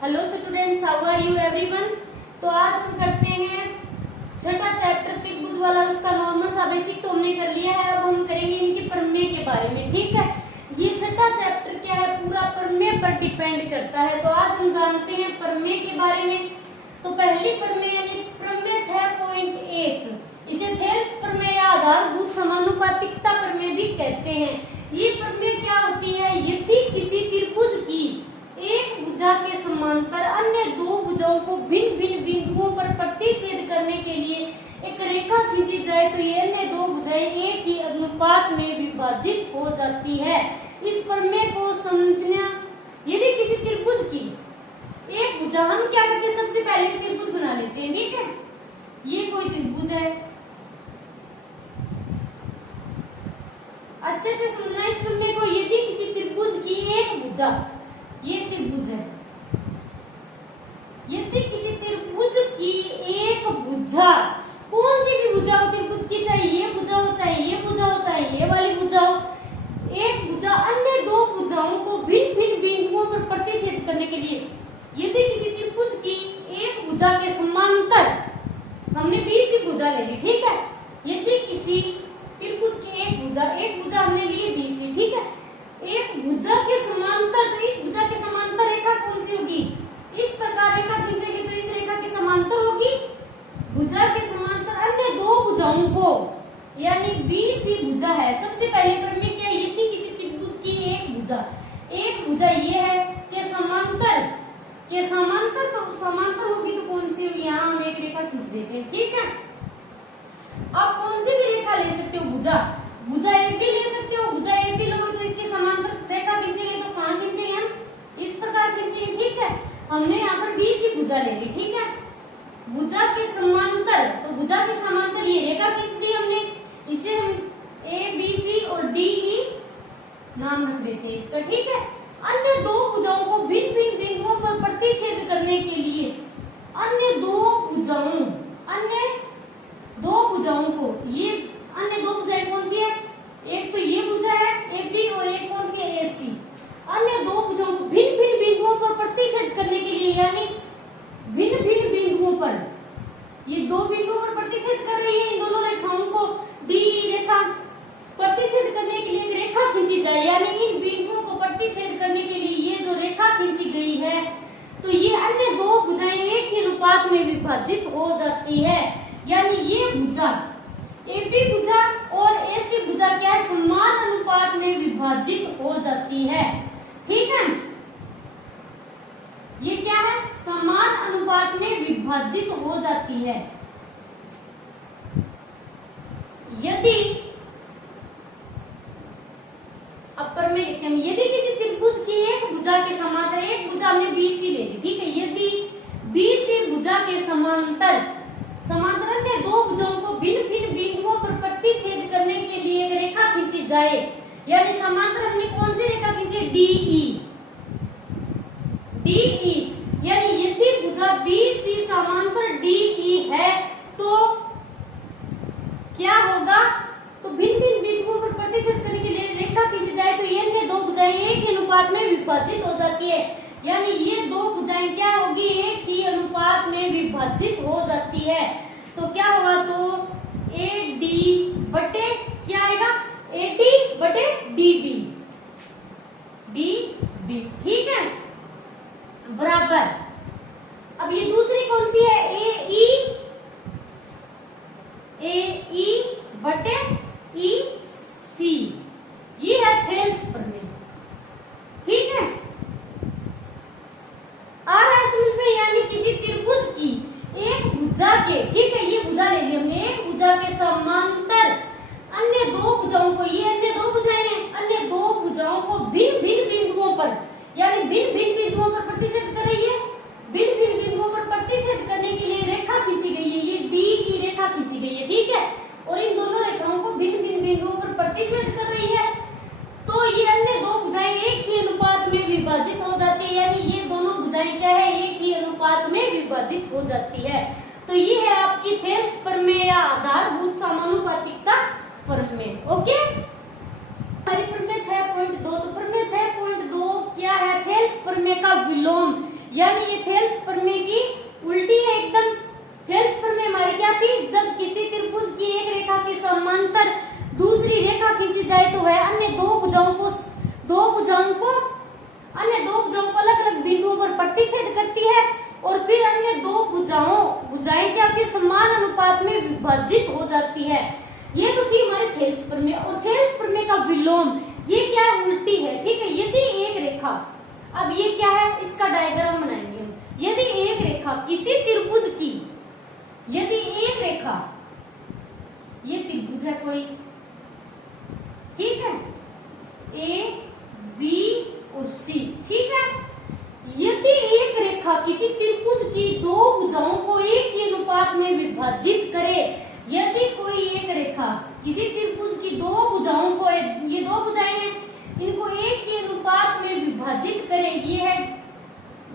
Hello students, how are you everyone. तो आज हम करते हैं छठा चैप्टर त्रिभुज वाला, उसका नॉर्मल सा बेसिक तो हमने कर लिया है। अब हम करेंगे इनके प्रमेय के बारे में, ठीक है। ये छठा चैप्टर क्या है, पूरा प्रमेय पर डिपेंड करता है। तो आज हम जानते हैं प्रमेय के बारे में। तो पहली प्रमेय यानी प्रमेय 6.1, इसे थेल्स प्रमेय या आधारभूत समानुपातिकता प्रमेय भी कहते हैं। ये प्रमेय क्या होती है, यदि किसी त्रिभुज की एक भुजा के समांतर अन्य दो भुजाओं को भिन्न भिन्न बिंदुओं पर प्रतिच्छेद करने के लिए एक रेखा खींची जाए तो ये अन्य दो भुजाएं एक ही अनुपात में विभाजित हो जाती है। इस प्रमेय को समझना, यदि किसी त्रिभुज की एक भुजा, हम क्या करते हैं, सबसे पहले त्रिभुज बना लेते हैं, ठीक है। ये कोई त्रिभुज है, अच्छे से समझना इस प्रमेय को। यदि किसी त्रिभुज की एक भुजा, ये त्रिभुज है, यदि किसी त्रिभुज की एक भुजा, कौन सी भी भुजा हो त्रिभुज की, चाहे ये भुजा हो, चाहे ये भुजा हो, चाहे ये वाली भुजा हो, एक भुजा अन्य दो भुजाओं को भिन्न भिन्न बिंदुओं पर प्रतिच्छेद करने के लिए, यदि किसी त्रिभुज की एक भुजा के समांतर, हमने BC भुजा ले ली, ठीक है। यदि किसी त्रिभुज की एक भुजा हमने ली BC, ठीक है। एक भुजा के समांतर, तो इस भुजा के समांतर रेखा कौन सी होगी, इस प्रकार रेखा खींचेंगे तो इस रेखा के समांतर होगी भुजा के समांतर अन्य दो भुजाओं को, यानी BC भुजा है। सबसे पहले प्रमेय क्या है, यदि किसी त्रिभुज की एक भुजा ये है के समांतर तो समांतर होगी तो कौन सी होगी, यहाँ हम एक रेखा खींच देते हैं, ठीक है। आप कौन सी भी रेखा ले सकते हो, भुजा AB ले सकते हो। भुजा AB लोगे तो इसके समांतर रेखा खींचेंगे तो कहाँ खींचेंगे, हम इस प्रकार खींचेंगे, ठीक है। हमने यहाँ पर BC भुजा ले ली, ठीक है। भुजा के समांतर, तो भुजा के समांतर ये रेखा खींच दी हमने, इसे हम ABC और DE नाम रख देते हैं इसका, ठीक है। अन्य दो भुजाओं को भिन्न भिन्न बिंदुओं पर प्रतिच्छेद करने के लिए अन्य दो भुजाओं को, ये अन्य दो भुजाएं कौन सी है, एक तो ये भुजा है AB और एक कौन सी है AC। अन्य दो भुजाओं को भिन्न भिन्न बिंदुओं पर प्रतिच्छेद करने के लिए, यानी भिन्न भिन्न बिंदुओं पर, ये दो बिंदुओं पर प्रतिच्छेद कर रही है, इन दोनों रेखाओं को DE रेखा प्रतिच्छेद करने के लिए एक रेखा खींची जाए, यानी इन बिंदुओं को प्रतिच्छेद करने के लिए ये जो रेखा खींची गई है तो ये अन्य दो भुजाएं एक ही अनुपात में विभाजित हो जाती है। यानी ये भुजा AB भुजा और AC भुजा क्या है, समान अनुपात में विभाजित हो जाती है, ठीक है। ये क्या है, समान अनुपात में विभाजित हो जाती है। यदि अपर में लिखते हैं, यदि किसी त्रिभुज की एक भुजा के समांतर, एक भुजा हमने BC ले ली, ठीक है। यदि BC भुजा के समांतर अन्य दो भुजाओं को भिन्न भिन्न बिंदुओं पर प्रतिच्छेद करने के लिए एक रेखा खींची जाए, यानी समांतर हमने कौन सी रेखा खींची, DE, यानी यदि भुजा BC समांतर DE है तो क्या होगा, तो भिन्न भिन्न बिंदुओं पर प्रतिच्छेद करने के लिए रेखा खींची जाए तो ये अन्य दो भुजाएं एक ही अनुपात में विभाजित हो जाती है। यानी ये दो भुजाएं क्या होगी, एक ही अनुपात में विभाजित हो जाती है। तो क्या होगा, तो AD बटे क्या आएगा, AD बटे DB, ठीक है, बराबर। अब ये दूसरी कौन सी है, AE बटे EC, ये है थेल्स प्रमेय, ठीक है। आ रहा है समझ में, यानी किसी त्रिभुज की एक भुजा के, ठीक है, ये भुजा ले ली हमने, एक भुजा के समांतर अन्य दो भुजाओं को, ये अन्य दो भुजाएं हैं, अन्य दो भुजाओं को भिन्न भिन्न बिंदुओं पर, यानी भिन्न भिन्न बिंदुओं पर प्रतिच्छेद कर रही है, भिन्न भिन्न बिंदुओं पर प्रतिच्छेद करने के लिए रेखा खींची गई है, ये DE रेखा खींची गई है, ठीक है। और इन दोनों रेखाओं को भिन्न भिन्न बिंदुओं पर प्रतिच्छेद कर रही है, तो ये अन्य दो भुजाएं एक ही अनुपात में विभाजित हो जाती है, यानी ये दोनों भुजाएं क्या है, एक ही अनुपात में विभाजित हो जाती है। तो ये है आपकी थेल्स प्रमेय या आधारभूत समानुपातिकता प्रमेय, ओके। हमारी प्रमेय 6.2, तो प्रमेय 6.2 क्या है, थेल्स प्रमेय का विलोम यानी ये थेल्स प्रमेय की उल्टी है एकदम। थेल्स प्रमेय हमारी क्या थी, जब किसी त्रिभुज की एक रेखा के समांतर दूसरी रेखा खींची जाए तो वह अन्य दो भुजाओं को अलग अलग बिंदुओं पर प्रतिच्छेद करती है और फिर अन्य दो भुजाएं क्या थी, समान अनुपात में विभाजित हो जाती है। ये तो थी हमारे थेल्स प्रमेय। और थेल्स प्रमेय का विलोम ये क्या उल्टी है, ठीक है। यदि एक रेखा, अब ये क्या है, इसका डायग्राम बनाएंगे हम। यदि एक रेखा किसी त्रिभुज की, यदि एक रेखा, ये त्रिभुज है कोई, ठीक है, ए बी और सी, ठीक है। यदि एक रेखा किसी त्रिभुज की दो भुजाओं को एक ही अनुपात में विभाजित करे, यदि कोई एक रेखा किसी त्रिभुज की दो भुजाओं को, ये दो भुजाएं हैं, इनको एक ही अनुपात में विभाजित करे, ये है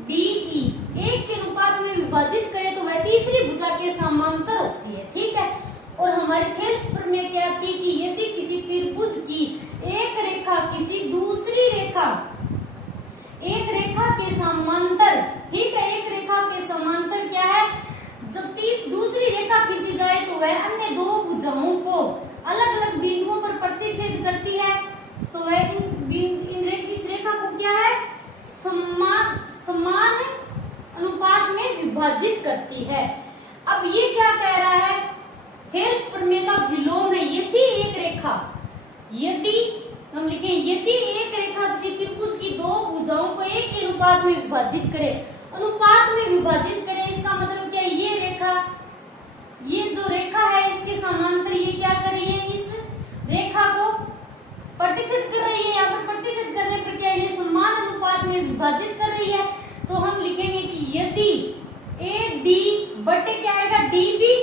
डीई, एक ही अनुपात में विभाजित करे तो वह तीसरी भुजा के समांतर होती है, ठीक है। और हमारी थेल्स प्रमेय क्या थी कि यदि किसी त्रिभुज की एक रेखा किसी दूसरी रेखा, एक रेखा के समांतर, ठीक है, एक रेखा के समांतर क्या है, जब दूसरी रेखा खींची जाए तो वह अन्य दो भुजाओं को अलग अलग बिंदुओं पर प्रतिच्छेद करती है, तो वह इस रेखा को क्या है, समान अनुपात में विभाजित करती है। अब ये क्या कह रहा है, थेल्स प्रमेय का विलोम है। यदि एक रेखा, यदि हम लिखें, यदि एक रेखा किसी त्रिभुज की दो भुजाओं को एक ही अनुपात में विभाजित करे, अनुपात में विभाजित करे, इसका मतलब क्या है, ये रेखा, ये जो रेखा है इसके समांतर ये क्या कर रही है, इस रेखा को प्रतिच्छेद कर रही है। यहाँ पर प्रतिच्छेद करने पर क्या है, ये समान अनुपात में विभाजित कर रही है। तो हम लिखेंगे कि यदि ए डी बटे क्या आएगा, डीबी,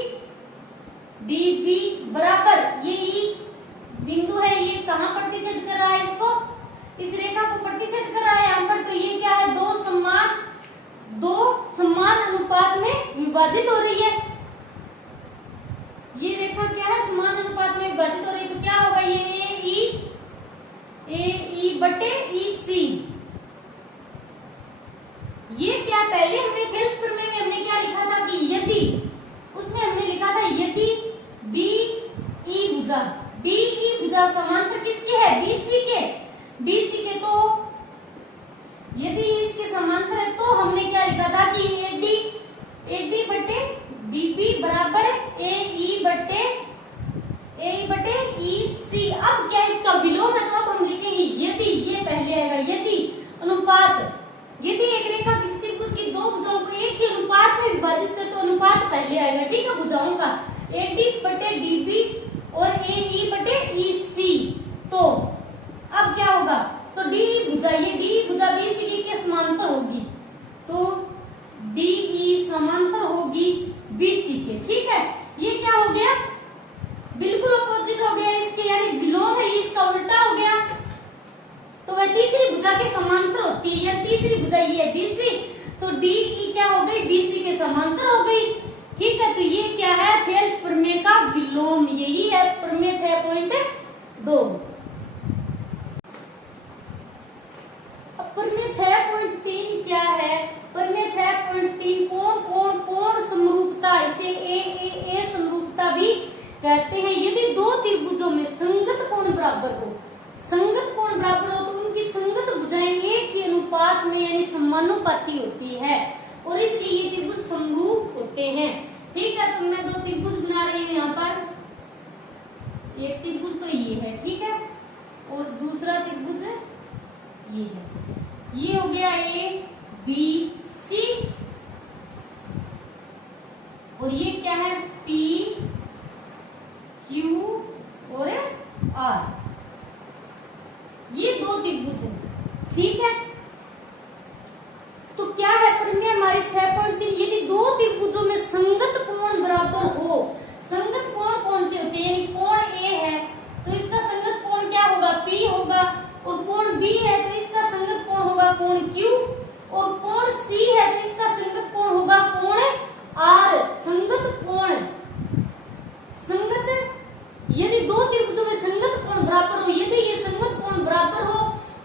डीबी बराबर ये ई बिंदु है, ये कहाँ प्रतिच्छेद कर रहा है, इसको, इस रेखा को प्रतिच्छेद कर रहा है यहाँ पर। तो ये क्या है, दो समान अनुपात में विभाजित हो रही है। ये रेखा क्या है, समान अनुपात में विभाजित हो रही है। तो क्या होगा, ये ए ई बटे ई सी। ये क्या, पहले हमने थेल्स प्रमेय में हमने क्या लिखा था कि यदि, उसमें हमने लिखा था यदि डी ई भुजा समांतर किसके है, बीसी के, तो यदि इसके समांतर है तो हमने क्या लिखा था कि एडी बटे डीबी बराबर ए ई बटे ई सी। अब क्या इसका विलोम है, तो अब हम लिखेंगे यदि, ये पहले आएगा, यदि अनुपात, यदि एक रेखा किसी त्रिभुज की दो भुजाओं को एक ही अनुपात में विभाजित करे तो अनुपात पहले आएगा, ठीक है, भुजाओं का, एडी बटे डीबी और ए ई बटे ई सी। तो अब क्या होगा, तो डी भुजा, ये डी भुजा बीसी के समांतर होगी, तो डी ई समांतर होगी बीसी के, ठीक है। ये क्या हो गया, बिल्कुल अपोजिट हो गया इसके, यानी विलोम है, इसका उल्टा हो गया। तो वह तीसरी भुजा के समांतर होती है, या तीसरी भुजा ये है बीसी, तो डीई क्या हो गई, बीसी के समांतर हो गई, ठीक है। तो ये क्या है, थेल्स प्रमेय का विलोम, यही है प्रमेय 6.2। अब प्रमेय 6.3 क्या है, प्रमेय 6.3 कोण समरूपता, इसे ए समरूपता भी कहते हैं। यदि दो त्रिभुजों में संगत कोण बराबर हो, तो उनकी संगत भुजाएं एक ही अनुपात में यानी समानुपाती होती है और इसलिए ये त्रिभुज समरूप होते हैं, ठीक है। तो मैं दो त्रिभुज बना रही हूँ यहाँ पर, एक त्रिभुज तो ये है, ठीक है, और दूसरा त्रिभुज ये है, ये हो गया ए बी सी, और ये क्या है, पी क्यू और आर, ये दो त्रिभुज है, ठीक है। तो क्या है प्रमेय हमारी 6.3, यदि दो त्रिभुजों में संगत कोण बराबर हो, संगत कोण कौन से होते हैं, यानी कोण ए है तो इसका संगत कोण क्या होगा, पी होगा, और कोण बी है तो इसका संगत कोण होगा कोण क्यू, और कोण सी है तो इसका संगत कोण होगा कोण आर। संगत यदि दो त्रिभुजों में संगत कोण बराबर हो, यदि ये संगत कोण बराबर हो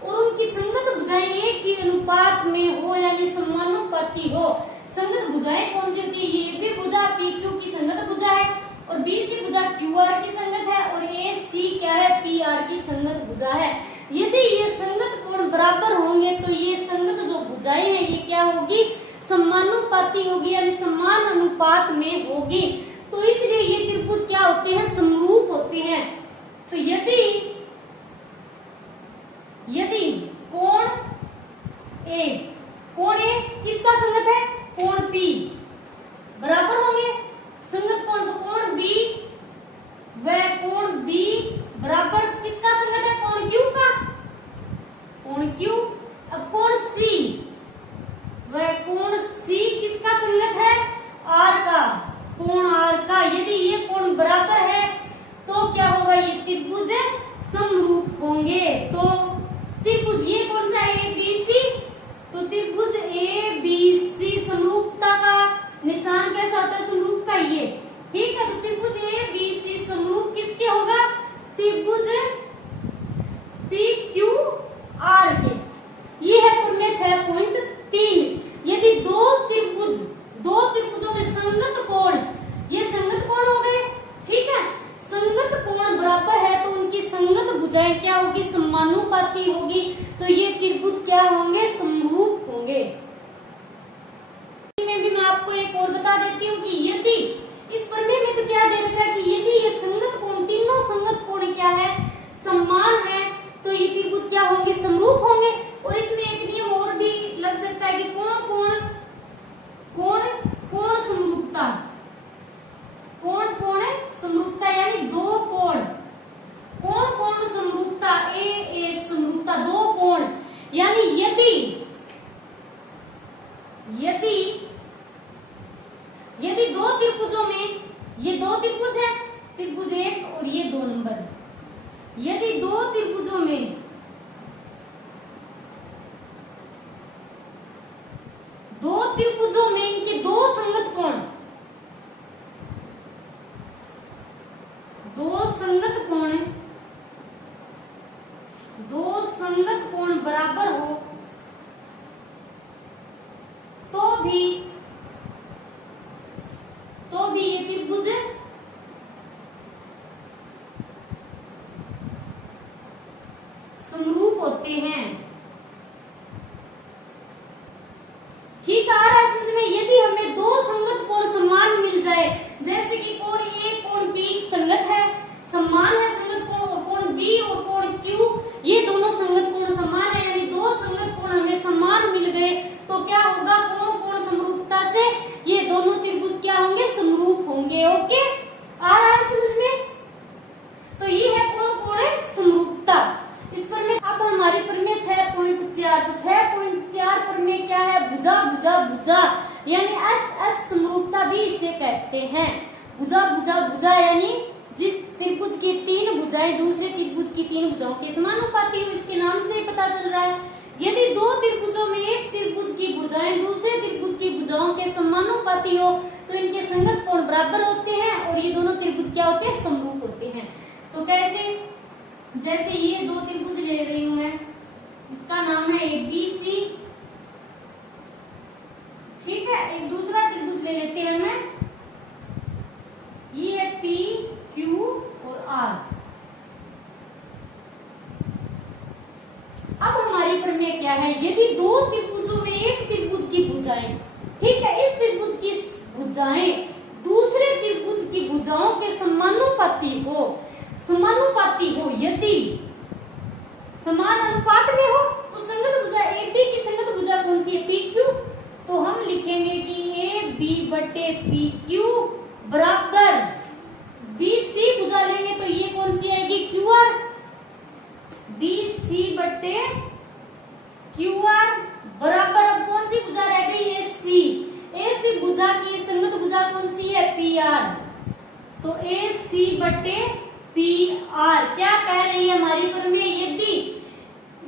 और उनकी संगत भुजाएं एक ही अनुपात में हो यानी समानुपाती समानुपाती हो। संगत भुजाएं कौन सी होती है? ये भी भुजा पी क्यू की संगत भुजा है और बी सी भुजा क्यू आर की संगत है और ए सी क्या है? पी आर की संगत भुजा है। यदि ये संगत कोण बराबर होंगे तो ये संगत जो भुजाएं हैं ये क्या होगी? समानुपाती होगी, यानी समान अनुपात में होगी। तो इसलिए ये त्रिभुज क्या होते हैं? समरूप होते हैं। तो यदि कोण ए किसका संगत है? कोण पी बराबर होंगे संगत कोण, तो कोण बी व कोण बी बराबर किसका संगत है? कोण क्यू का। कोण क्यू। अब कोण सी व कोण सी किसका संगत है? आर का। कोण आर का। यदि ये कोण बराबर है तो क्या होगा? ये त्रिभुज समरूप होंगे। तो त्रिभुज ये कौन सा है? ABC। तो त्रिभुज ABC समरूपता का निशान कैसा होता है? समरूप का ये, ठीक है। तो त्रिभुज ABC समरूप किसके होगा? त्रिभुज PQR के। ये है प्रमेय 6.3। यदि दो त्रिभुजों में संगत कोण, ये संगत कोण हो गए, ठीक है। संगत कोण बराबर है तो उनकी संगत भुजाएं क्या होगी? समानुपाती होगी। तो ये त्रिभुज क्या होंगे? समरूप होंगे। में भी मैं आपको एक और बता देती हूँ कि यदि इस प्रमेय में तो क्या दे रखा है कि यदि ये संगत कोण, तीनों संगत कोण क्या है? समान है, तो ये त्रिभुज क्या होंगे? समरूप होंगे। और इसमें एक नियम और भी लग सकता है कि कोण समरूपता, कोण समरूपता, यानी दो कोण, कोण समरूपता, ए समरूपता, दो कोण। यानी यदि दो त्रिभुजों में, ये दो त्रिभुज है, त्रिभुज 1 और ये 2 नंबर, यदि दो त्रिभुजों में इनके दो संगत कोण बराबर हो तो भी ये त्रिभुज समरूप होते हैं। ठीक आ रहा है समझ में? यदि हमें दो संगत कोण समान मिल जाए, जैसे कि कोण ए कोण बी संगत है, समान है संगत कोण, और कोण बी और कोण क्यू ये दोनों संगत कोण समान है, यानी दो संगत कोण हमें समान मिल गए, तो क्या होगा? कोण समरूपता से ये दोनों त्रिभुज क्या होंगे? समरूप होंगे। ओके, आ रहा है समझ में? तो ये है कोण समरूपता। इस पर में अब हमारी प्रमेय 6.4, तो 6.4 प्रमेय क्या है? भुजा, यानी एस समरूपता भी इसे कहते हैं। भुजा यानी जिस त्रिभुज की 3 भुजाएं दूसरे त्रिभुज की 3 भुजाओं के समानुपाती हो, इसके नाम से ही पता चल रहा है। यदि दो त्रिभुजों में एक त्रिभुज की भुजाएं दूसरे त्रिभुज की भुजाओं के समानुपाती हो तो इनके संगत कोण बराबर होते हैं और ये दोनों त्रिभुज क्या होते हैं? समरूप होते हैं। तो कैसे? जैसे ये दो त्रिभुज ले रही हूं मैं, इसका नाम है ABC, ठीक है। एक दूसरा त्रिभुज ले लेते हैं मैं, ये है P, Q और R। अब हमारी प्रमेय क्या है? यदि दो त्रिभुजों में एक त्रिभुज की भुजाएं, ठीक है, इस त्रिभुज की भुजाएं दूसरे त्रिभुज की भुजाओं के समानुपाती हो, यदि समान अनुपात में हो तो संगत भुजा AB की संगत भुजा कौन सी है? PQ। तो हम लिखेंगे कि AB बटे PQ बराबर BC भुजा लेंगे तो ये कौन सी आएगी? QR। BC बटे QR बराबर अब कौन सी भुजा रह गई? AC भुजा की संगत भुजा कौन सी है? PR। तो AC बटे PR क्या कह रही है हमारी प्रमेय?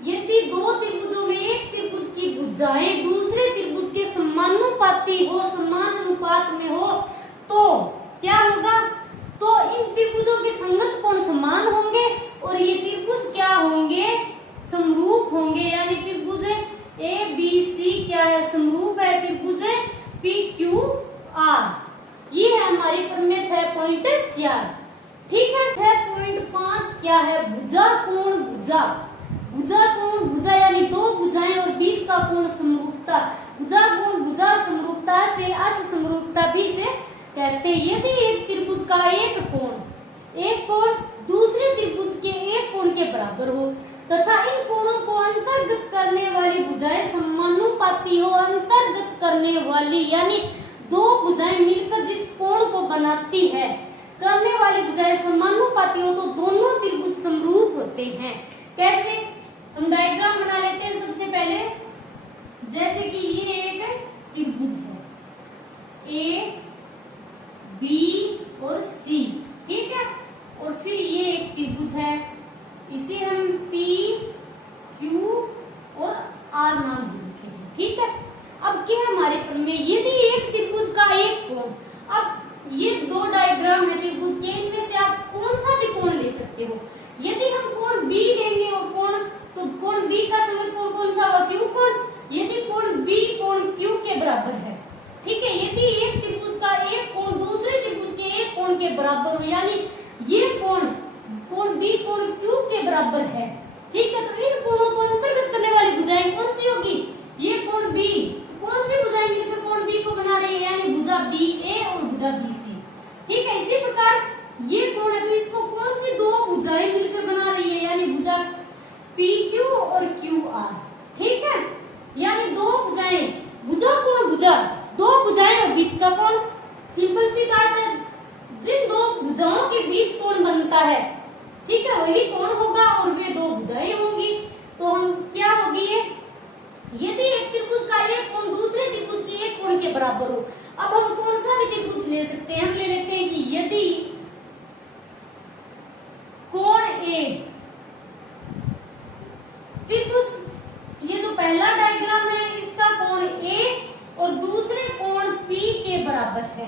यदि दो त्रिभुजों में एक त्रिभुज की भुजाएं दूसरे त्रिभुज के समानुपाती हो, समान अनुपात में हो, तो क्या होगा? तो इन त्रिभुजों के संगत कोण समान होंगे और ये त्रिभुज क्या होंगे? समरूप होंगे। यानी त्रिभुज ABC क्या है? समरूप है त्रिभुज हमारी प्रमेय 6.4। ठीक है, 6.5 क्या है? भुजा कोण भुजा। भुजा कोण भुजा यानी दो भुजाएं और बीच का कोण समरूपता। भुजा कोण भुजा समरूपता से असमरूपता भी से कहते हैं। यदि एक त्रिभुज का एक कोण दूसरे त्रिभुज के एक कोण के बराबर हो तथा इन कोणों को अंतर्गत करने वाली भुजाएं समानुपाती हो। अंतर्गत करने वाली यानी दो भुजाएं मिलकर जिस कोण को बनाती है, करने वाली भुजाएं समानुपाती हो तो दोनों त्रिभुज समरूप होते हैं। कैसे? हम डायग्राम बना लेते हैं सबसे पहले। जैसे कि ये एक त्रिभुज है ए बी और सी, ठीक है, और फिर ये एक त्रिभुज है, इसे हम पी क्यू और आर नाम देते हैं। ठीक है, अब क्या है हमारे प्रमेय? यदि एक त्रिभुज का एक कोण, अब ये दो डायग्राम है त्रिभुज के, इनमें से आप कौन सा भी कोण ले सकते हो। यदि हम कोण बी लेंगे और तो कोण बी का समग्र कोण कौन सा होगा? क्यू कोण। यदि कोण बी कोण क्यू के बराबर है, ठीक है, यदि एक त्रिभुज का एक कोण दूसरे त्रिभुज के एक कोण के बराबर हो, यानी ये कोण बी कोण क्यू के बराबर है, ठीक है, तो इन कोणों को अंतर्गत करने वाली भुजाएं कौन सी होगी? ये कोण बी, कौन सी भुजाएं मिलकर कोण बी को बना रही है? यानी भुजा बी ए और भुजा बी सी। ठीक है, इसी प्रकार ये कोण है तो इसको कौन सी दो भुजाएं मिलकर बना रही है? यानी भुजा पी क्यू और क्यू आर। ठीक है, यानी दो भुजाएं, भुजा कोण भुजा, दो भुजाएं और बीच का कोण। सिंपल सी बात है, जिन दो भुजाओं के बीच कोण बनता है, ठीक है, वही कोण होगा और वे दो भुजाएं होंगी। तो हम क्या होगी ये? यदि एक त्रिभुज का एक कोण दूसरे त्रिभुज के एक कोण के बराबर हो। अब हम कौन सा भी त्रिभुज ले सकते हैं? हम ले लेते हैं कि यदि कोण ए त्रिभुज, ये जो पहला डायग्राम है इसका कोण ए और दूसरे कोण पी के बराबर है।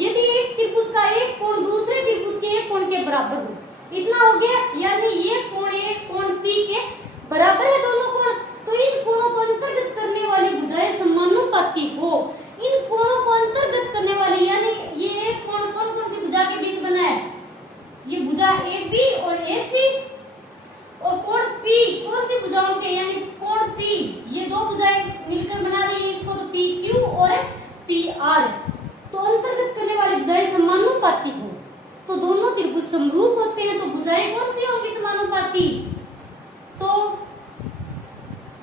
यदि एक त्रिभुज का एक कोण दूसरे त्रिभुज के एक कोण के बराबर हो, इतना हो गया, यानी ये कोण ए कोण पी के बराबर है दोनों कोण, तो इन कोणों को अंतर्गत करने वाली भुजाएं समानुपाती हो। इन कोणों को अंतर्गत करने वाली यानी ये एक कोण कौन कौन सी भुजा के बीच बना है? ये भुजा ए बी और ए सी, और कोण पी कौन सी भुजाओं के? यानी कोण पी, ये दो भुजाएं मिलकर बना रही है इसको, तो पी क्यू और पी आर। तो अंतर्गत करने वाली भुजाएं समानुपाती हो तो दोनों त्रिभुज समरूप होते हैं। तो भुजाएं कौन सी होंगी समानुपाती? तो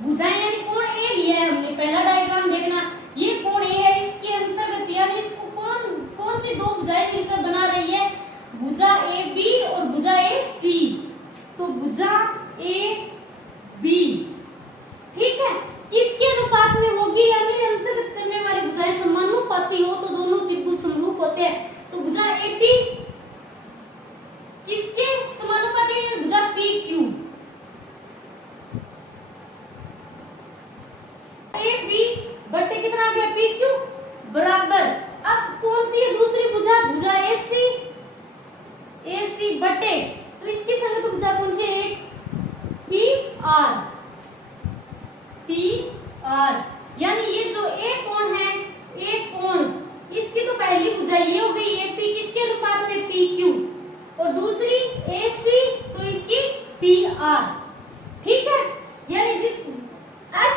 भुजाएं यानी कोण ए लिया है हमने, पहला डायग्राम देखना, ये कोण ए है, इसके अंतर्गत यानी इसको कौन सी दो भुजाएं मिलकर बना रही है? भुजा ए बी और भुजा ए सी। तो भुजा ए बी, ठीक है, किसके अनुपात में होगी? यानी अंतर्गत करने वाली भुजाएं समानुपाती हो तो दोनों त्रिभुज समरूप होते हैं। तो भुजा ए बी किसके समानुपाती है? भुजा पी क्यू। ए बी बटे कितना आ गया? पी क्यू बराबर, अब कौन सी है दूसरी भुजा? भुजा ए सी बटे, तो इसकी संगत भुजा कौन सी है? पी आर, यानी ये जो एक कोण है, एक कोण, इसकी तो पहली भुजा ये हो गई ए पी, किसके अनुपात में? पी क्यू, और दूसरी ए सी तो इसकी पी आर। ठीक है, यानी जिस एस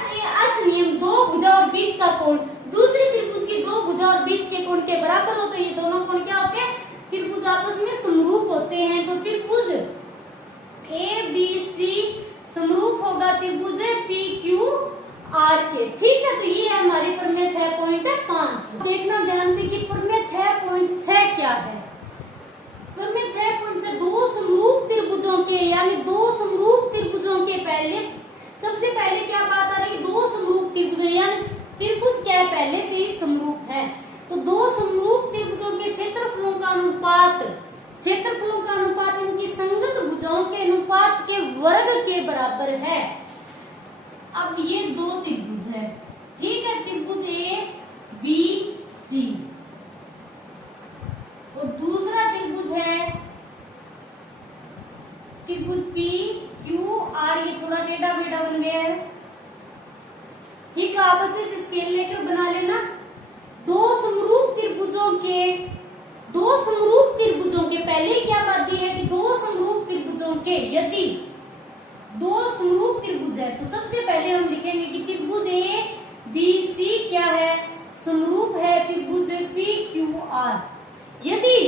नियम दो भुजा और बीच का कोण दूसरे त्रिभुज की दो भुजा और बीच के कोण के बराबर हो तो ये दोनों कोण क्या होते हैं? त्रिभुज आपस में समरूप होते हैं। तो त्रिभुज ए बी सी समरूप होगा त्रिभुज पी क्यू आर के। ठीक है, तो ये है हमारी प्रमेय 6.5। देखना ध्यान से कि प्रमेय 6.6 क्या है। प्रमेय 6.6 दो समरूप त्रिभुजों के, यानी दो समरूप त्रिभुजों के पहले सबसे पहले क्या बात आ रही है? दो समरूप त्रिभुज, यानी त्रिभुज क्या है? पहले से ही समरूप है। तो दो समरूप त्रिभुजों के क्षेत्रफलों का अनुपात इनकी संगत भुजाओं के अनुपात के वर्ग के बराबर है। अब ये दो त्रिभुज है, ठीक है, त्रिभुज ए बी सी और दूसरा त्रिभुज है त्रिभुज पी क्यू आर। ये थोड़ा टेढ़ा मेढ़ा बन गया है, ठीक है, आप अच्छे से स्केल लेकर बना लेना। दो समरूप त्रिभुजों के दो क्या है, समरूप है त्रिभुज पी क्यू आर। यदि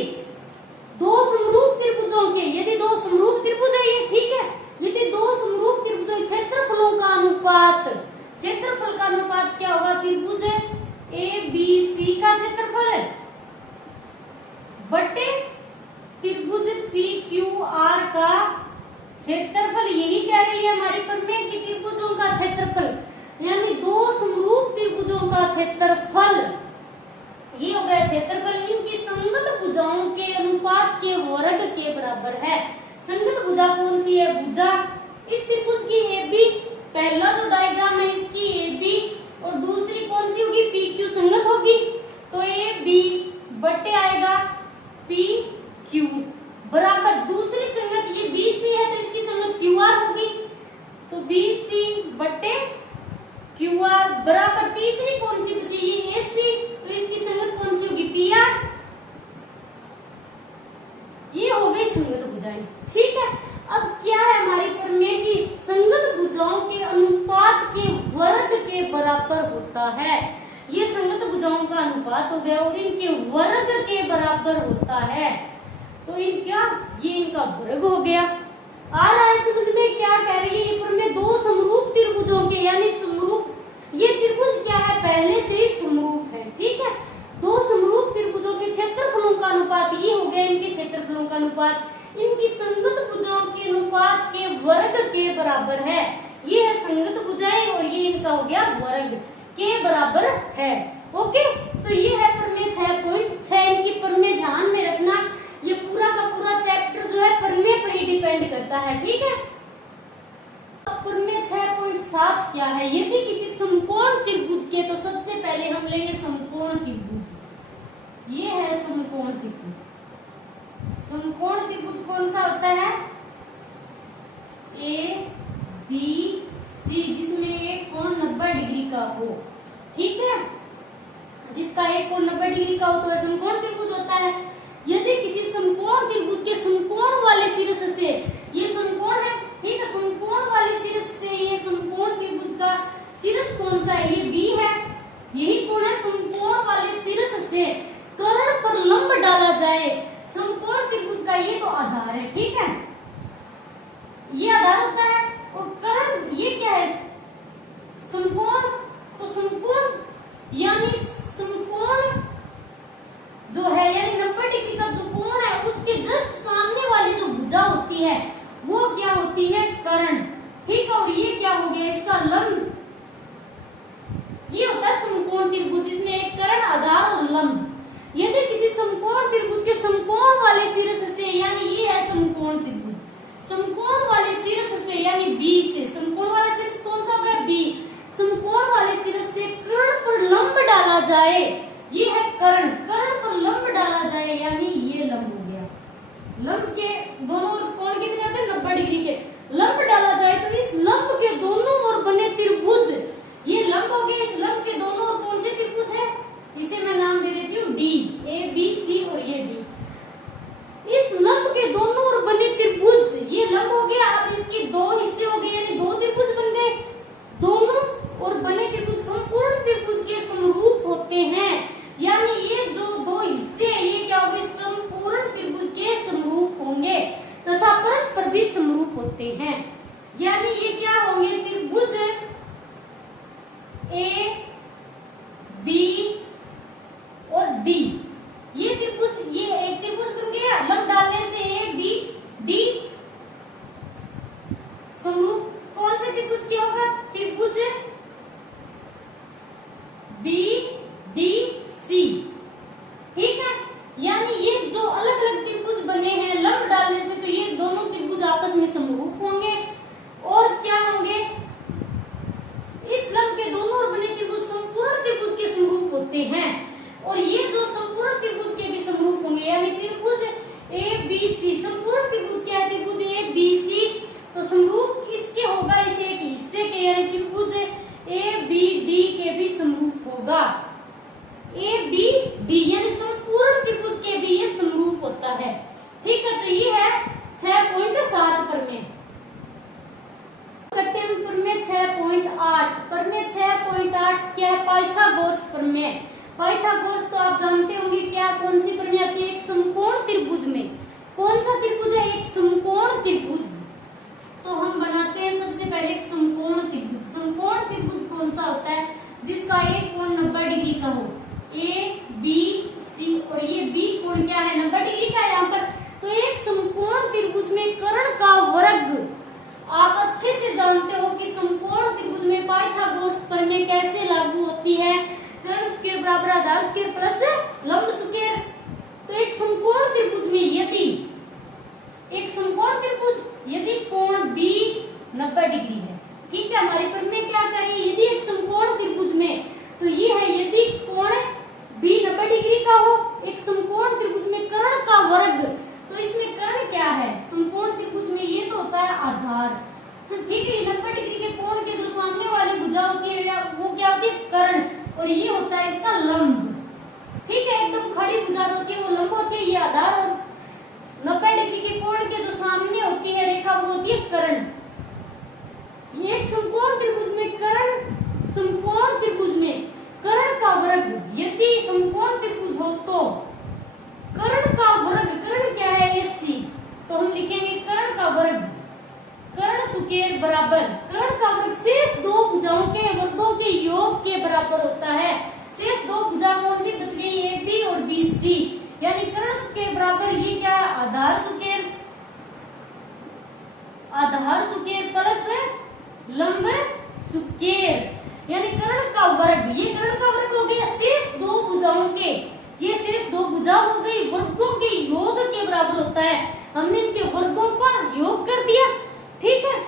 दो समरूप त्रिभुजों के, यदि दो समरूप त्रिभुज है ये, ठीक है, यदि दो समरूप त्रिभुजों के क्षेत्रफलों का अनुपात, क्षेत्रफल का अनुपात क्या होगा, त्रिभुज ए बी सी का क्षेत्रफल बटे त्रिभुज पी क्यू आर का क्षेत्रफल। यही कह रही है हमारी प्रमेय की त्रिभुजों का क्षेत्रफल, यानी दो समरूप त्रिभुजों का क्षेत्रफल, ये हो गया क्षेत्रफल, इनकी संगत भुजाओं के अनुपात के वर्ग के बराबर है। संगत भुजा कौन सी है, भुजा इस त्रिभुज की ए बी, पहला जो डायग्राम है इसकी ए बी, और दूसरी कौन सी होगी, पी क्यू संगत होगी, तो ए बी बटे आएगा पी क्यू बराबर, दूसरी संगत ये बी सी है तो इसकी संगत क्यू आर होगी, तो बी सी बटे क्यू आर बराबर, तीसरी कौन सी बची, ये ए सी, तो इसकी संगत कौन सी होगी, पी आर। ये हो गई संगत भुजाएं, ठीक है। अब क्या है हमारी प्रमेय की, संगत भुजाओं के अनुपात के वर्ग के बराबर होता है। ये संगत भुजाओं का अनुपात हो गया और इनके वर्ग के बराबर होता है, तो इनका ये इनका वर्ग हो गया। आ रहा है समझ में, क्या कह रही है ये प्रमेय, दो समरूप त्रिभुजों के, यानी समरूप, ये त्रिभुज क्या है, पहले से ही समरूप है, ठीक है। दो समरूप त्रिभुजों के क्षेत्रफलों का अनुपात, ये हो गया इनके क्षेत्रफलों का अनुपात, इनकी संगत भुजाओं के अनुपात के वर्ग के बराबर है। ये है संगत भुजाएं और ये इनका हो गया वर्ग के बराबर है। ओके, तो ये है प्रमेय 6.6, इनकी प्रमेय ध्यान में रखना, ये पूरा का पूरा चैप्टर जो है प्रमेय पर ही डिपेंड करता है, ठीक है। प्रमेय 6.7 क्या है, यदि किसी समकोण त्रिभुज के, तो सबसे पहले हम लेंगे समकोण त्रिभुज, ये है समकोण त्रिभुज। समकोण त्रिभुज कौन सा होता है, ए बी सी, जिसमें एक कोण 90 डिग्री का हो, ठीक है, जिसका एक कोण 90 डिग्री का हो तो वह समकोण त्रिभुज होता है। यदि किसी समकोण त्रिभुज के समकोण वाले शीर्ष से, ये समकोण है, ठीक है, समकोण वाले शीर्ष से, ये समकोण त्रिभुज का शीर्ष कौन सा है, ये बी है, यही कोण है, समकोण वाले शीर्ष से कर्ण पर लंब डाला जाए, समकोण त्रिभुज का ये तो आधार है, ठीक है, ये आधार होता है, और कर्ण ये क्या है, समकोण, तो समकोण यानी समकोण जो है, यानी 90 डिग्री का जो कोण है उसके जस्ट सामने वाली जो भुजा होती है वो क्या होती है, कर्ण, ठीक है। और ये क्या हो गया, इसका लंब, ये होता है समकोण त्रिभुज, जिसमें एक कर्ण, आधार और लंब। यदि किसी समकोण त्रिभुज के समकोण वाले शीर्ष से, यानी ये है समकोण त्रिभुज, समकोण वाले शीर्ष से यानी बी से, समकोण वाला शीर्ष कौन सा होगा, बी, समकोण वाले शीर्ष से कर्ण पर लंब डाला जाए, ये है कर्ण, कर्ण पर लंब डाला जाए, यानी ये लंब हो गया, लंब के दोनों कोण कितने होते हैं, 90 डिग्री के, लंब डाला जाए तो इस लंब के दोनों ओर बने त्रिभुज, ये लंब हो गया, इस लंब के दोनों ओर कौन से त्रिभुज है, इसे मैं नाम दे देती हूँ डी, ए बी सी और ये डी, इस लंब के दोनों ओर बने त्रिभुज, ये लंब हो गया, अब इसके दो हिस्से हो गए, यानी दो त्रिभुज बन गए, दोनों ओर बने त्रिभुज संपूर्ण त्रिभुज के समरूप होते हैं, यानी ये जो दो हिस्से हैं ये क्या होंगे, संपूर्ण त्रिभुज के समरूप होंगे तथा परस्पर भी समरूप होते हैं, यानी ये क्या होंगे, त्रिभुज ए बी और डी, ये त्रिभुज, ये एक त्रिभुज बन गया, लंब डालने से ए बी डी, समरूप कौन से त्रिभुज क्या होगा, त्रिभुज बी डी सी, ठीक है। यानी ये जो अलग अलग त्रिभुज बने हैं लंब डालने से, तो ये दोनों त्रिभुज आपस में समरूप होंगे, और क्या होंगे, इस लंब के दोनों ओर बने त्रिभुज संपूर्ण त्रिभुज के समरूप होते हैं, और ये जो संपूर्ण त्रिभुज के भी समरूप होंगे, यानी त्रिभुज ए बी सी, संपूर्ण त्रिभुज क्या है, त्रिभुज ए बी सी, तो समरूप किसके होगा, इस एक हिस्से के, यानी त्रिभुज ए बी डी के भी समरूप होगा, ए बी डी यानी संपूर्ण त्रिभुज के भी ये समरूप होता है, ठीक है। तो ये है 6.7 प्रमेय। करते हैं प्रमेय 6.8, प्रमेय 6.8 क्या है, पाइथागोरस प्रमेय। पाइथागोरस तो आप जानते होंगे क्या, कौन सी प्रमेय आती है, एक समकोण त्रिभुज में। कौन सा त्रिभुज है, एक समकोण त्रिभुज। तो हम बनाते हैं सबसे पहले एक समकोण त्रिभुज। समकोण त्रिभुज कौन सा होता है, जिसका एक कोण 90 डिग्री का हो, ए बी सी, और ये बी कोण क्या है, 90 डिग्री का है यहाँ पर। तो एक समकोण त्रिभुज में कर्ण का वर्ग, आप अच्छे से जानते हो कि समकोण त्रिभुज में पाइथागोरस प्रमेय कैसे लागू होती है, कर्ण स्क्वायर बराबर आधार स्क्वायर प्लस लंब स्क्वायर। तो एक समकोण त्रिभुज में यदि एक समकोण त्रिभुज यदि कोण बी 90 डिग्री है, ठीक है, हमारी प्रमेय क्या कह रही है, यदि एक समकोण त्रिभुज में, तो ये है यदि कोण बी 90 डिग्री का हो, एक समकोण त्रिभुज में कर्ण का वर्ग, तो इसमें कर्ण क्या है, समकोण त्रिभुज में ये तो होता है आधार, ठीक है। 90 डिग्री के कोण के जो सामने वाली भुजा होती है वो क्या होती है, कर्ण, और ये होता है इसका लंब, ठीक है। एकदम खड़ी भुजा होती है वो लंब होती है, ये आधार, और 90 डिग्री के कोण के जो सामने होती है रेखा वो होती है कर्ण। ये एक समकोण त्रिभुज में कर्ण, समकोण त्रिभुज में कर्ण का वर्ग, यदि समकोण त्रिभुज हो तो कर्ण का वर्ग, कर्ण क्या है, AC, तो हम लिखेंगे कर्ण का वर्ग, कर्ण स्क्वायर बराबर, कर्ण का वर्ग शेष दो भुजाओं के वर्गों के योग के बराबर होता है। शेष दो भुजा कौन सी बच गई, AB और BC, यानी कर्ण स्क्वायर बराबर ये क्या है, आधार स्क्वायर, आधार स्क्वायर प्लस लंब स्क्वायर, यानी कर्ण का वर्ग, ये कर्ण का वर्ग हो गया शेष दो भुजाओं के, ये शेष दो भुजा हो गई वर्गों के योग के बराबर होता है। हमने इनके वर्गों का योग कर दिया, ठीक है।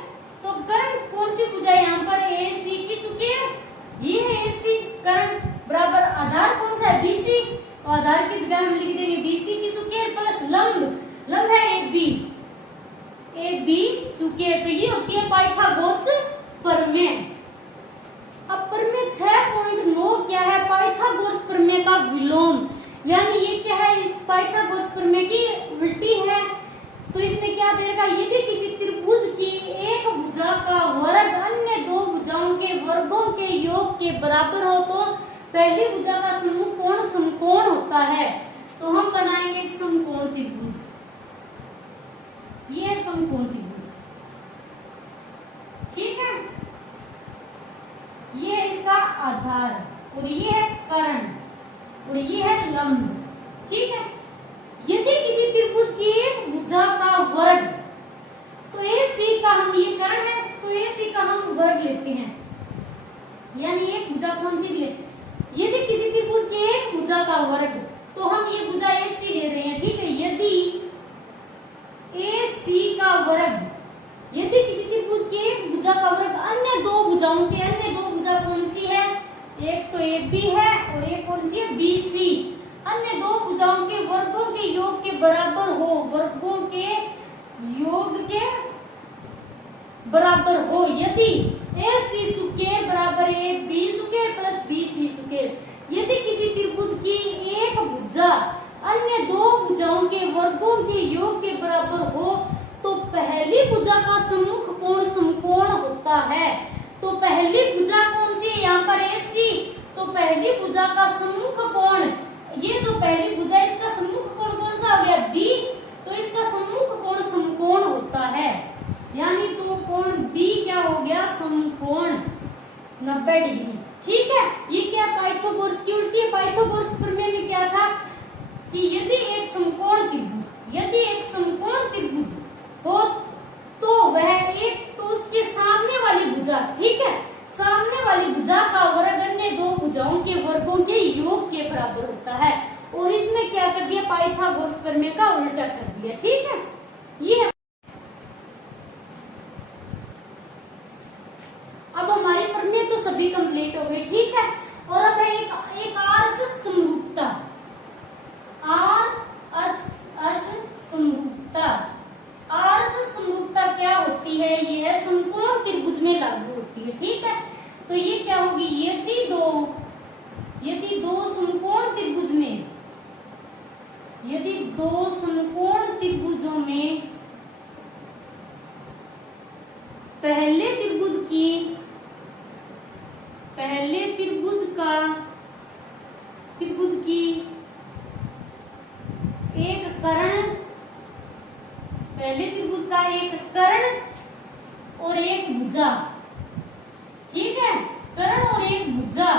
तो कर्ण कौन सी भुजा है यहाँ पर, AC की स्क्वायर, ये है AC कर्ण बराबर आधार कौन सा है, BC, और आधार की जगह हम लिख देंगे BC की स्क्वायर प्लस लंब, लंब है AB, AB स्क्वायर। तो ये होती है पाइथागोरस प्रमेय। अब प्रमेय 6.9 क्या है, पाइथागोरस प्रमेय का विलोम, यानी ये क्या है, इस पाइथागोरस प्रमेय की उल्टी है। तो इसमें क्या देगा, यदि किसी त्रिभुज की एक भुजा का वर्ग अन्य दो भुजाओं के वर्गों के योग के बराबर हो तो पहली भुजा का समूह कोण समकोण होता है। तो हम बनाएंगे एक समकोण त्रिभुज, ये समकोण त्रिभुज, ठीक है। ये है इसका आधार, और ये है कर्ण, और ये है लंब, ठीक है। यदि किसी त्रिभुज की एक भुजा का वर्ग, तो AC का हम, ये कर्ण है तो AC का हम वर्ग लेते हैं, यानी एक भुजा कौन सी भी ले, यदि किसी त्रिभुज की एक भुजा का वर्ग, तो हम ये भुजा AC ले रहे हैं, ठीक है। यदि AC का वर्ग, यदि किसी त्रिभुज की एक भुजा का वर्ग अन्य दो भुजाओं के, अन्य दो भुजा कौन सी है, एक तो AB है और एक कौन सी है, BC, अन्य दो भुजाओं के वर्गों के योग के बराबर हो, वर्गों के योग के बराबर हो, यदि AC स्क्वायर बराबर AB square plus BC square, यदि किसी त्रिभुज की एक भुजा अन्य दो भुजाओं के वर्गों के योग के बराबर हो तो पहली भुजा का सम्मुख कोण समकोण होता है। तो पहली भुजा कौन सी है यहाँ पर, AC, तो पहली भुजा का सम्मुख कोण, ये जो पहली भुजा है इसका सम्मुख कोण कौन सा हो गया, B, तो इसका सम्मुख कोण समकोण होता है, यानी तो कोण B क्या हो गया, समकोण 90 डिग्री, ठीक है। ये क्या पाइथागोरस की उल्टी है। पाइथागोरस प्रमेय में क्या था कि यदि एक समकोण त्रिभुज, यदि एक समकोण त्रिभुज हो तो वह एक, तो उसके सामने वाली भुजा, ठीक है, सामने वाली भुजा का वर्ग अन्य दो भुजाओं के वर्गों के योग के बराबर होता है। और इसमें क्या कर दिया, पाइथागोरस प्रमेय का उल्टा कर दिया, ठीक है। ये अब हमारी प्रमेय तो सभी कंप्लीट हो गई, ठीक है। और अब है एक आर्च समरूपता, समरूपता, आर्च समरूपता क्या होती है, ये है समकोण त्रिभुज में लागू होती है, ठीक है। तो ये क्या होगी, यदि दो समकोण त्रिभुज में, यदि दो समकोण त्रिभुजों में पहले त्रिभुज भुजा, ठीक है, कर्ण और एक भुजा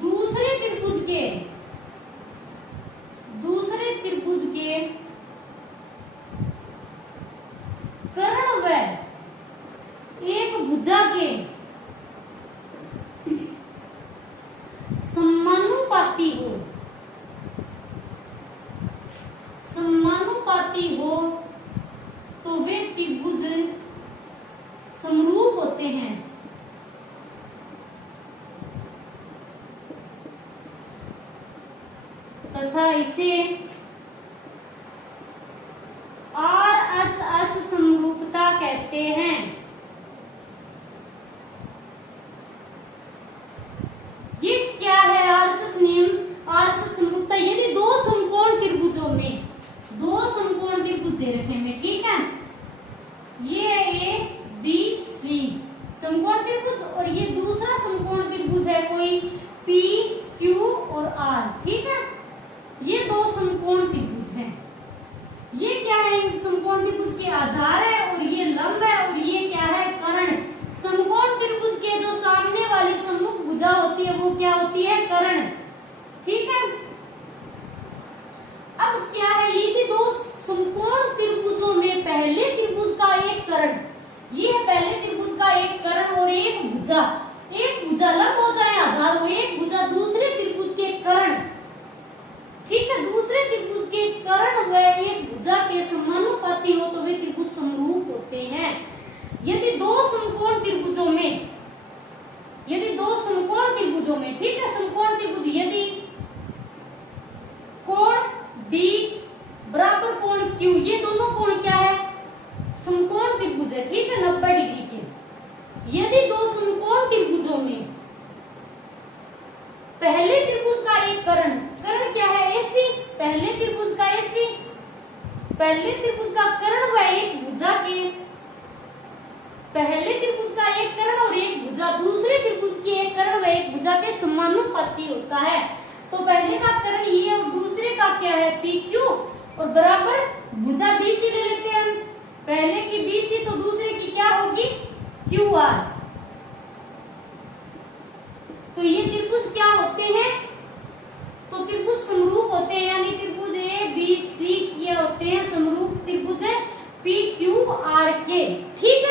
दूसरे त्रिभुज के कर्ण व एक भुजा के समानुपाती हो तो वे त्रिभुज समरूप होते हैं। तथा इसे RHS समरूपता कहते हैं। ये क्या है RHS नियम? RHS समरूपता, यदि दो समकोण त्रिभुजों में, दो समकोण त्रिभुज दे रखे हैं, ठीक है, ये है ABC समकोण त्रिभुज और ये दूसरा समकोण त्रिभुज है कोई PQ और R, ठीक है, ये दो समकोण त्रिभुज हैं। ये क्या है? समकोण त्रिभुज के आधार है और ये लंब है और ये क्या है? कर्ण। समकोण त्रिभुज के जो सामने वाली सम्मुख भुजा होती है वो क्या होती है? कर्ण, ठीक है। अब क्या है? ये भी दो समकोण त्रिभुजों में पहले त्रिभुज का एक कर्ण, ये है पहले त्रिभुज का एक कर्ण और एक भुजा लंब हो जाए आधार हो, एक भुजा दूसरे त्रिभुज के कर्ण, ठीक है, दूसरे त्रिभुज के कर्ण व एक भुजा के समानुपाती हो तो वे त्रिभुज समरूप होते हैं। यदि दो समकोण त्रिभुजों में, ठीक है, समकोण त्रिभुज यदि कोण B बराबर कोण Q, ये दोनों कोण क्या है? समकोण त्रिभुज है, ठीक है, 90 डिग्री के। यदि दो समकोण त्रिभुजों में पहले त्रिभुज का एक कर्ण क्या है? AC, पहले त्रिभुज का AC, पहले त्रिभुज का कर्ण व एक भुजा के, पहले त्रिभुज का एक कर्ण और एक भुजा दूसरे त्रिभुज की एक कर्ण व एक भुजा के समानुपाती होता है। तो पहले का कर्ण ये और दूसरे का क्या है? PQ और बराबर भुजा BC ले लेते हैं हम, पहले की BC तो दूसरे की क्या होगी? QR। तो ये त्रिभुज क्या होते हैं? तो त्रिभुज समरूप होते हैं, यानी त्रिभुज ABC क्या होते हैं? समरूप त्रिभुज है PQR के, ठीक